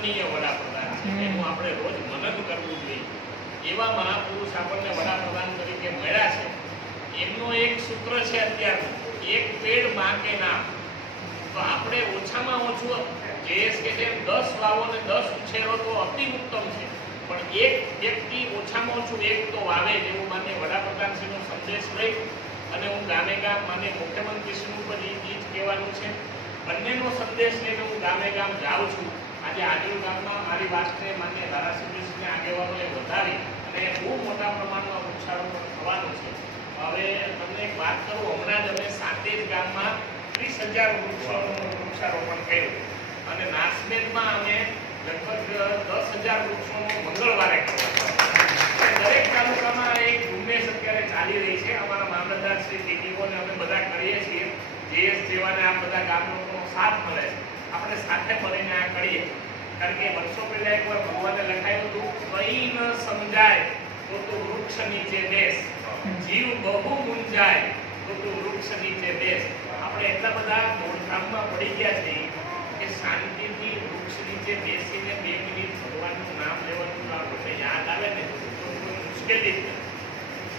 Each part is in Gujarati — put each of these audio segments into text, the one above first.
માનનીય વડાપ્રધાન છે. એનું આપણે રોજ મનન કરવું જોઈએ. એવા મહાપુરુષ આપણને વડાપ્રધાન તરીકે મળ્યા છે. એમનો એક સૂત્ર છે અત્યારનું એક પેડમાં કે નામ તો આપણે ઓછામાં ઓછું જેએસ કે જેમ દસ વાવો ને દસ ઉછેરો તો અતિ ઉત્તમ છે. પણ એક વ્યક્તિ ઓછામાં ઓછું એક તો વાવે એવું માન્ય વડાપ્રધાનશ્રીનો સંદેશ લઈ અને હું ગામે ગામ માન્ય મુખ્યમંત્રીશ્રીનું પણ એ જ કહેવાનું છે. બંનેનો સંદેશ લઈને હું ગામે ગામ જાઉં છું. આજે આજુ ગામમાં મારી વાતને માન્ય ધારાસભ્યશ્રીને આગેવાનોએ વધારી અને બહુ મોટા પ્રમાણમાં વૃક્ષારોપણ થવાનું છે. હવે તમને એક વાત કરું, હમણાં જ અમે સાતે જ ગામમાં ત્રીસ હજાર વૃક્ષોનું વૃક્ષારોપણ કર્યું. અને નાસમેદમાં અમે લગભગ દસ હજાર વૃક્ષોનું મંગળવારે દરેક તાલુકામાં એક ઝુંબેશ અત્યારે ચાલી રહી છે. અમારા મામલતદાર શ્રી ટીટીઓને અમે બધા કરીએ છીએ. જેવાને આ બધા ગામ સાથ મળે છે. આપણે સાથે મળીને આ કરીએ. કારણ કે વર્ષો પહેલા એકવાર ભગવાને લખાયું હતું કઈ ન સમજાય તો તું વૃક્ષ નીચે બેસ. જીવ બહુ મૂંઝાય તો તું વૃક્ષ નીચે બેસ. આપણે એટલા બધા દોડધામમાં પડી ગયા છીએ કે શાંતિથી વૃક્ષ નીચે બેસીને બે મિનિટ ભગવાનનું નામ લેવાનું આપણને યાદ આવે ને, તો કોઈ મુશ્કેલી જ.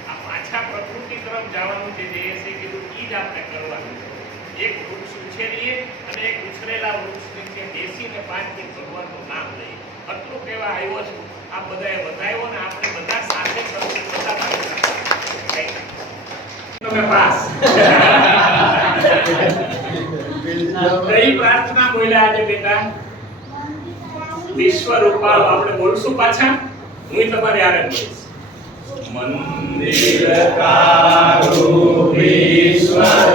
આ પાછા પ્રકૃતિ તરફ જવાનું છે જે છે કીધું એ જ આપણે કરવાનું છે. એક વૃક્ષ ઉછેરીએ અને એક ઉછરેલા વૃક્ષ નીચે બેસીને પાંચથી ભગવાનનું નામ લઈએ. આટલું કહેવા આવ્યો છું. આ બધાએ વધાયો ને આપણે બધા સાથે કરશું બધા બોલશું પાછા. હું તમારે આરે બોલીશ. મંદિર વિશ્વરૂપાળું સુંદર